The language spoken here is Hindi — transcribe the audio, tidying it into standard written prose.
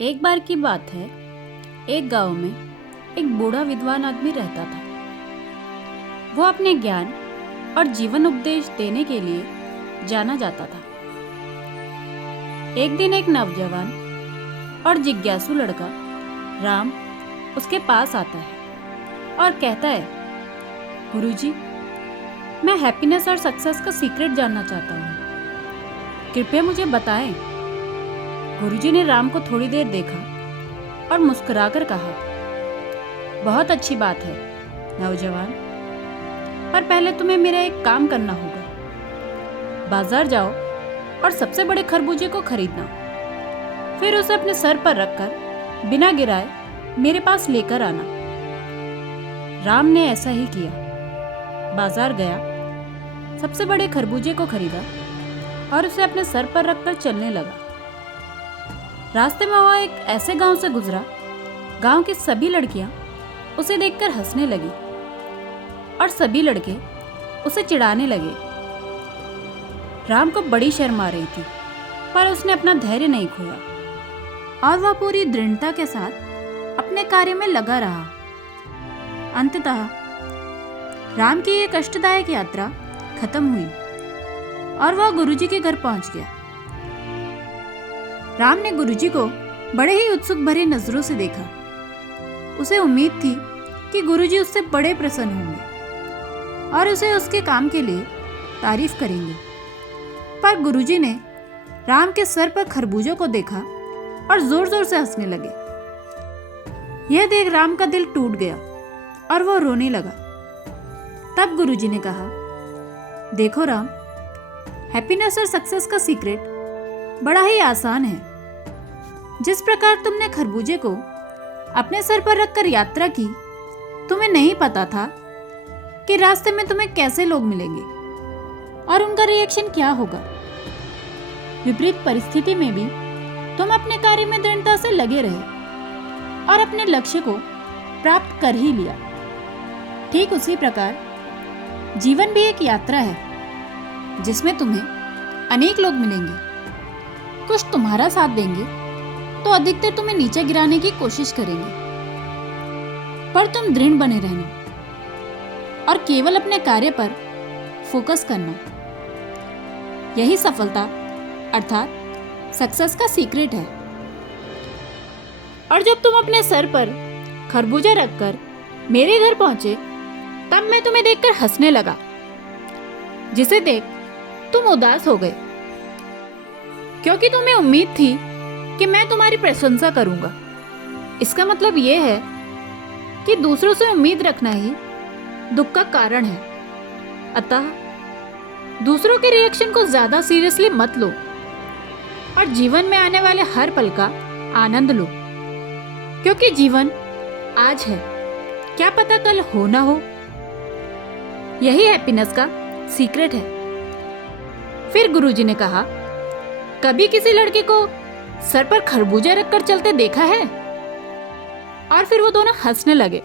एक बार की बात है, एक गांव में एक बूढ़ा विद्वान आदमी रहता था। वो अपने ज्ञान और जीवन उपदेश देने के लिए जाना जाता था। एक दिन एक नौजवान और जिज्ञासु लड़का राम उसके पास आता है और कहता है, गुरुजी, मैं हैप्पीनेस और सक्सेस का सीक्रेट जानना चाहता हूँ, कृपया मुझे बताएं। गुरुजी ने राम को थोड़ी देर देखा और मुस्कुराकर कहा, बहुत अच्छी बात है नौजवान, पर पहले तुम्हें मेरा एक काम करना होगा। बाजार जाओ और सबसे बड़े खरबूजे को खरीदना, फिर उसे अपने सर पर रखकर बिना गिराए मेरे पास लेकर आना। राम ने ऐसा ही किया। बाजार गया, सबसे बड़े खरबूजे को खरीदा और उसे अपने सर पर रखकर चलने लगा। रास्ते में वह एक ऐसे गांव से गुजरा, गांव की सभी लड़कियां उसे देखकर हंसने लगी और सभी लड़के उसे चिढ़ाने लगे। राम को बड़ी शर्म आ रही थी, पर उसने अपना धैर्य नहीं खोया और वह पूरी दृढ़ता के साथ अपने कार्य में लगा रहा। अंततः राम की ये कष्टदायक यात्रा खत्म हुई और वह गुरुजी के घर पहुंच गया। राम ने गुरुजी को बड़े ही उत्सुक भरी नजरों से देखा। उसे उम्मीद थी कि गुरुजी उससे बड़े प्रसन्न होंगे और उसे उसके काम के लिए तारीफ करेंगे। पर गुरुजी ने राम के सर पर खरबूजों को देखा और जोर जोर से हंसने लगे। यह देख राम का दिल टूट गया और वह रोने लगा। तब गुरुजी ने कहा, देखो राम, हैप्पीनेस और सक्सेस का सीक्रेट बड़ा ही आसान है। जिस प्रकार तुमने खरबूजे को अपने सर पर रखकर यात्रा की, तुम्हें नहीं पता था कि रास्ते में तुम्हें कैसे लोग मिलेंगे और उनका रिएक्शन क्या होगा। विपरीत परिस्थिति में भी तुम अपने कार्य में दृढ़ता से लगे रहे और अपने लक्ष्य को प्राप्त कर ही लिया। ठीक उसी प्रकार जीवन भी एक यात्रा है जिसमें तुम्हें अनेक लोग मिलेंगे। कुछ तुम्हारा साथ देंगे तो अधिकतर तुम्हें नीचे गिराने की कोशिश करेंगे, पर तुम दृढ़ बने रहना और केवल अपने कार्य पर फोकस करना। यही सफलता अर्थात सक्सेस का सीक्रेट है। और जब तुम अपने सर पर खरबूजा रखकर मेरे घर पहुंचे, तब मैं तुम्हें देखकर हंसने लगा, जिसे देख तुम उदास हो गए, क्योंकि तुम्हें उम्मीद थी कि मैं तुम्हारी प्रशंसा करूंगा। इसका मतलब यह है कि दूसरों से उम्मीद रखना ही दुख का कारण है। अतः दूसरों के रिएक्शन को ज्यादा सीरियसली मत लो और जीवन में आने वाले हर पल का आनंद लो, क्योंकि जीवन आज है, क्या पता कल हो ना हो। यही हैप्पीनेस का सीक्रेट है। फिर गुरुजी ने कहा, कभी किसी लड़के को सर पर खरबूजा रखकर चलते देखा है? और फिर वो दोनों हंसने लगे।